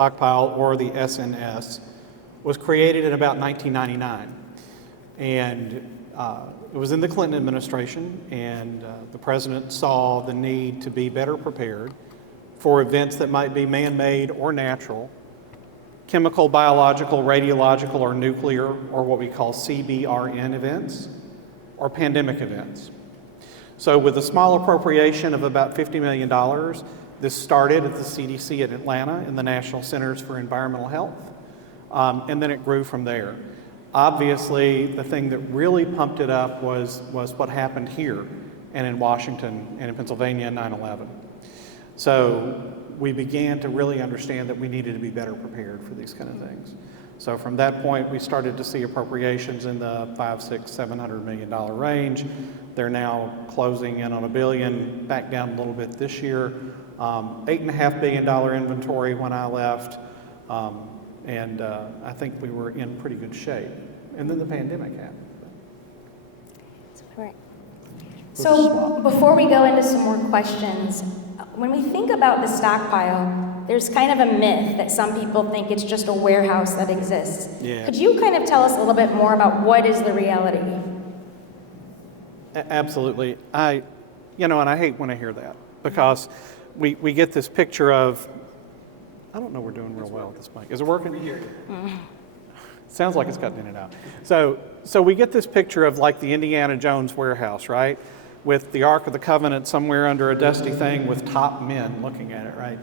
Stockpile, or the SNS, was created in about 1999. And it was in the Clinton administration, and the president saw the need to be better prepared for events that might be man-made or natural, chemical, biological, radiological, or nuclear, or what we call CBRN events, or pandemic events. So with a small appropriation of about $50 million, this started at the CDC in Atlanta in the National Centers for Environmental Health, and then it grew from there. Obviously, the thing that really pumped it up was what happened here and in Washington and in Pennsylvania in 9/11. So we began to really understand that we needed to be better prepared for these kind of things. So from that point, we started to see appropriations in the $500, $600, $700 million range. They're now closing in on $1 billion, back down a little bit this year. $8.5 billion inventory when I left, and I think we were in pretty good shape. And then the pandemic happened. Right. So before we go into some more questions, when we think about the stockpile, there's kind of a myth that some people think it's just a warehouse that exists. Yeah. Could you kind of tell us a little bit more about what is the reality? Absolutely. And I hate when I hear that, because we get this picture of, I don't know, we're doing real well at this point. Is it working? Sounds like it's cutting in and out. So we get this picture of like the Indiana Jones warehouse, right? With the Ark of the Covenant somewhere under a dusty thing with top men looking at it, right?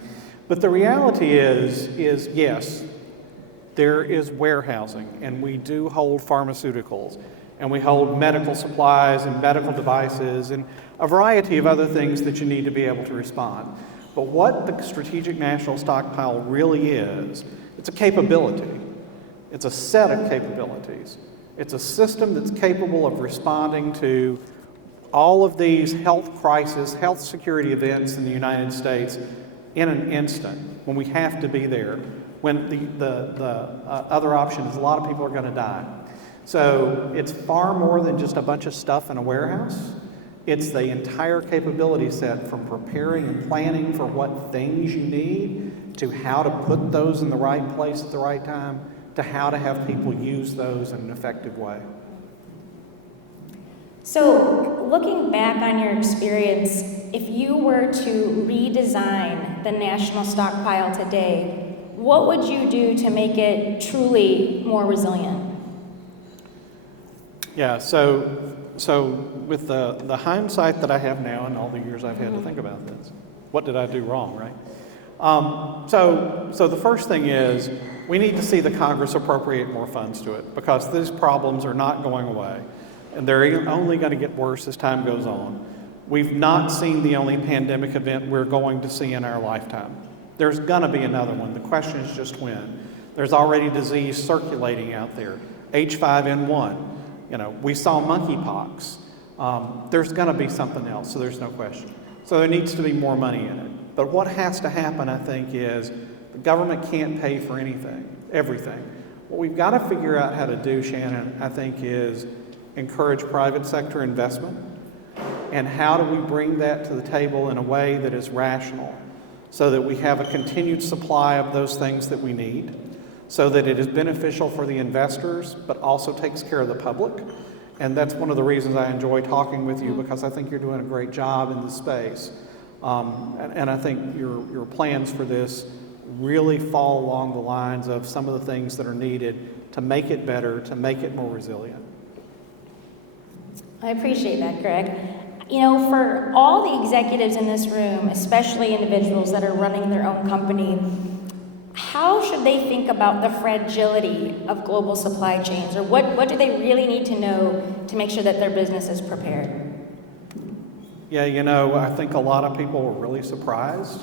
But the reality is yes, there is warehousing, and we do hold pharmaceuticals, and we hold medical supplies and medical devices and a variety of other things that you need to be able to respond. But what the Strategic National Stockpile really is, it's a capability. It's a set of capabilities. It's a system that's capable of responding to all of these health crises, health security events in the United States in an instant, when we have to be there, when the other option is a lot of people are going to die. So it's far more than just a bunch of stuff in a warehouse. It's the entire capability set, from preparing and planning for what things you need, to how to put those in the right place at the right time, to how to have people use those in an effective way. So looking back on your experience, if you were to redesign the national stockpile today, what would you do to make it truly more resilient? Yeah, so with the hindsight that I have now and all the years I've had to think about this, what did I do wrong, right? So the first thing is, we need to see the Congress appropriate more funds to it, because these problems are not going away, and they're only going to get worse as time goes on. We've not seen the only pandemic event we're going to see in our lifetime. There's going to be another one. The question is just when. There's already disease circulating out there. H5N1. We saw monkeypox. There's going to be something else, so there's no question. So there needs to be more money in it. But what has to happen, I think, is the government can't pay for everything. What we've got to figure out how to do, Shannon, I think, is encourage private sector investment. And how do we bring that to the table in a way that is rational, so that we have a continued supply of those things that we need, so that it is beneficial for the investors, but also takes care of the public. And that's one of the reasons I enjoy talking with you, because I think you're doing a great job in this space. And I think your plans for this really fall along the lines of some of the things that are needed to make it better, to make it more resilient. I appreciate that, Greg. For all the executives in this room, especially individuals that are running their own company, how should they think about the fragility of global supply chains, or what do they really need to know to make sure that their business is prepared? Yeah, I think a lot of people were really surprised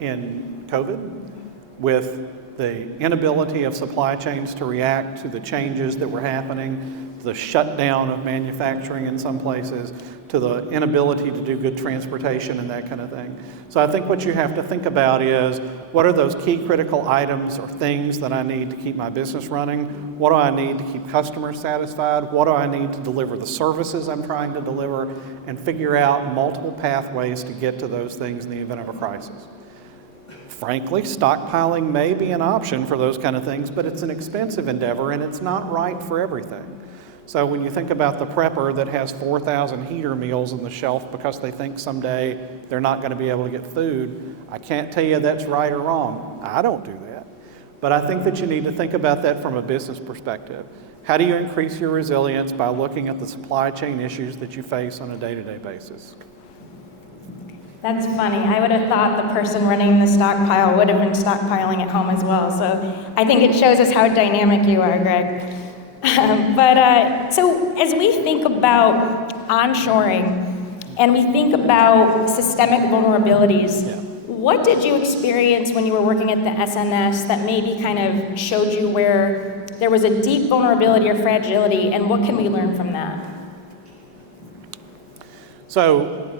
in COVID with the inability of supply chains to react to the changes that were happening, the shutdown of manufacturing in some places, to the inability to do good transportation and that kind of thing. So I think what you have to think about is, what are those key critical items or things that I need to keep my business running? What do I need to keep customers satisfied? What do I need to deliver the services I'm trying to deliver? And figure out multiple pathways to get to those things in the event of a crisis. Frankly, stockpiling may be an option for those kind of things, but it's an expensive endeavor and it's not right for everything. So when you think about the prepper that has 4,000 heater meals on the shelf because they think someday they're not going to be able to get food, I can't tell you that's right or wrong. I don't do that. But I think that you need to think about that from a business perspective. How do you increase your resilience? By looking at the supply chain issues that you face on a day-to-day basis. That's funny. I would have thought the person running the stockpile would have been stockpiling at home as well. So I think it shows us how dynamic you are, Greg. So as we think about onshoring and we think about systemic vulnerabilities, what did you experience when you were working at the SNS that maybe kind of showed you where there was a deep vulnerability or fragility, and what can we learn from that? So,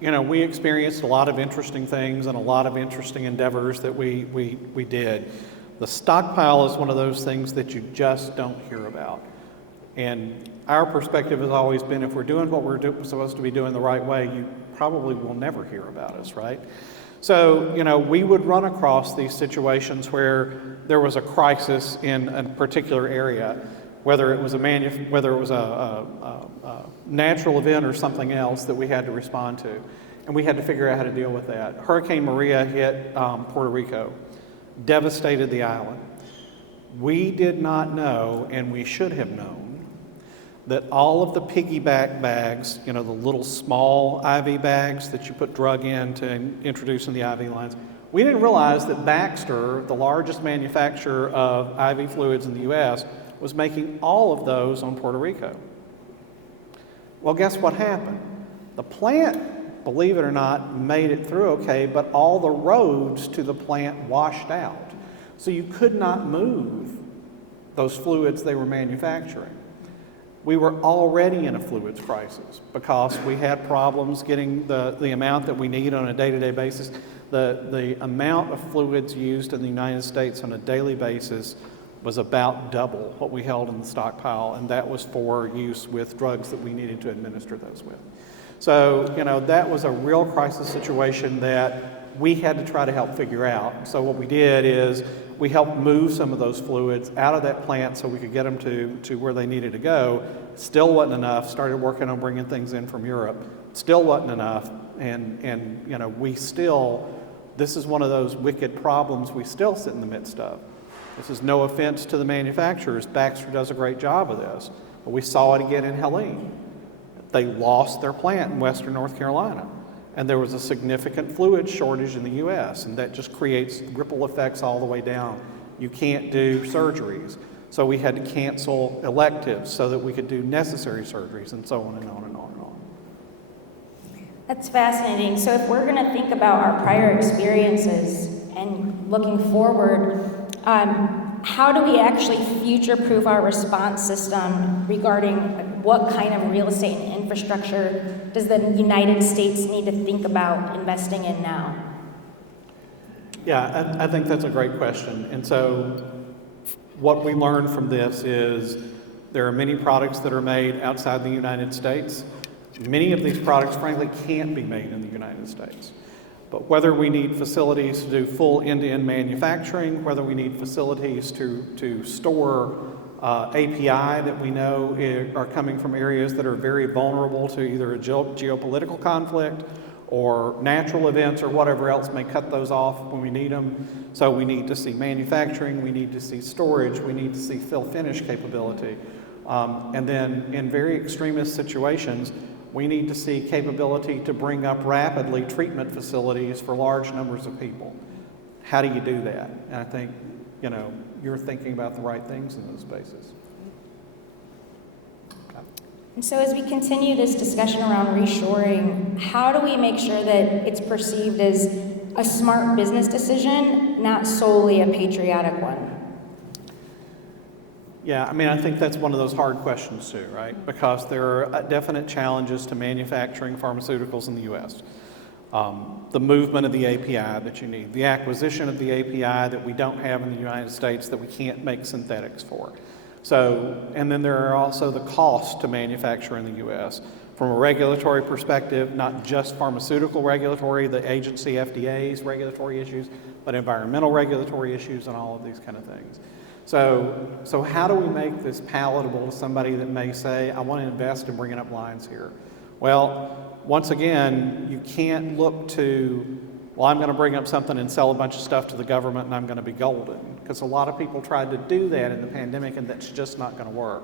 we experienced a lot of interesting things and a lot of interesting endeavors that we did. The stockpile is one of those things that you just don't hear about. And our perspective has always been, if we're doing what we're supposed to be doing the right way, you probably will never hear about us, right? So, we would run across these situations where there was a crisis in a particular area, whether it was a natural event or something else that we had to respond to. And we had to figure out how to deal with that. Hurricane Maria hit Puerto Rico, devastated the island. We did not know, and we should have known, that all of the piggyback bags, the little small IV bags that you put drug in to introduce in the IV lines, we didn't realize that Baxter, the largest manufacturer of IV fluids in the U.S., was making all of those on Puerto Rico. Well, guess what happened? The plant, believe it or not, made it through okay, but all the roads to the plant washed out. So you could not move those fluids they were manufacturing. We were already in a fluids crisis because we had problems getting the amount that we need on a day-to-day basis. The amount of fluids used in the United States on a daily basis was about double what we held in the stockpile, and that was for use with drugs that we needed to administer those with. So, that was a real crisis situation that we had to try to help figure out. So what we did is we helped move some of those fluids out of that plant so we could get them to where they needed to go. Still wasn't enough. Started working on bringing things in from Europe. Still wasn't enough. And this is one of those wicked problems we still sit in the midst of. This is no offense to the manufacturers. Baxter does a great job of this. But we saw it again in Helene. They lost their plant in Western North Carolina. And there was a significant fluid shortage in the U.S., and that just creates ripple effects all the way down. You can't do surgeries. So we had to cancel electives so that we could do necessary surgeries, and so on and on and on and on. That's fascinating. So if we're going to think about our prior experiences and looking forward, how do we actually future-proof our response system regarding what kind of real estate and infrastructure does the United States need to think about investing in now? Yeah, I think that's a great question. And so what we learned from this is there are many products that are made outside the United States. Many of these products, frankly, can't be made in the United States. But whether we need facilities to do full end-to-end manufacturing, whether we need facilities to store API that we know are coming from areas that are very vulnerable to either a geopolitical conflict or natural events or whatever else may cut those off when we need them. So we need to see manufacturing, we need to see storage, we need to see fill-finish capability. And then in very extremist situations, we need to see capability to bring up rapidly treatment facilities for large numbers of people. How do you do that? And I think, you're thinking about the right things in those spaces. And so as we continue this discussion around reshoring, how do we make sure that it's perceived as a smart business decision, not solely a patriotic one? Yeah, I think that's one of those hard questions too, right? Because there are definite challenges to manufacturing pharmaceuticals in the U.S. The movement of the API that you need, the acquisition of the API that we don't have in the United States that we can't make synthetics for. So, and then there are also the costs to manufacture in the U.S. from a regulatory perspective, not just pharmaceutical regulatory, the agency FDA's regulatory issues, but environmental regulatory issues and all of these kind of things. So how do we make this palatable to somebody that may say, I want to invest in bringing up lines here? Well, once again, you can't look to, well, I'm going to bring up something and sell a bunch of stuff to the government and I'm going to be golden. Because a lot of people tried to do that in the pandemic and that's just not going to work.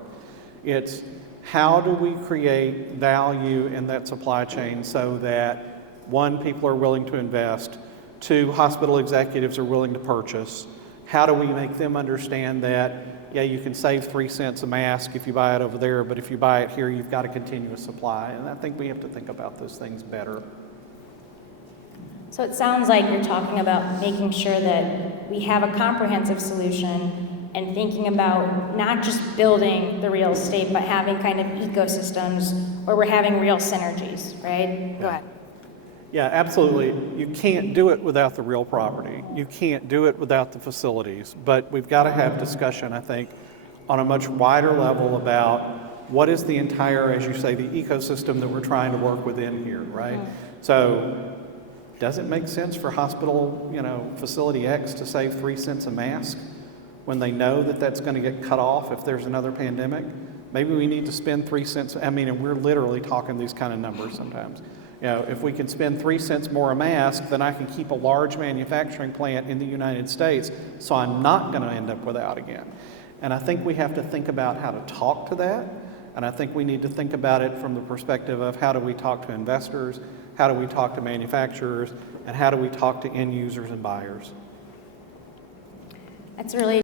It's how do we create value in that supply chain so that, one, people are willing to invest, two, hospital executives are willing to purchase. How do we make them understand that, yeah, you can save 3 cents a mask if you buy it over there, but if you buy it here, you've got a continuous supply. And I think we have to think about those things better. So it sounds like you're talking about making sure that we have a comprehensive solution and thinking about not just building the real estate, but having kind of ecosystems where we're having real synergies, right? Go ahead. Yeah, absolutely. You can't do it without the real property. You can't do it without the facilities. But we've got to have discussion, I think, on a much wider level about what is the entire, as you say, the ecosystem that we're trying to work within here, right? So does it make sense for hospital, facility X to save 3 cents a mask when they know that that's going to get cut off if there's another pandemic? Maybe we need to spend 3 cents. And we're literally talking these kind of numbers sometimes. If we can spend 3 cents more a mask, then I can keep a large manufacturing plant in the United States, so I'm not going to end up without again. And I think we have to think about how to talk to that, and I think we need to think about it from the perspective of how do we talk to investors, how do we talk to manufacturers, and how do we talk to end users and buyers. That's really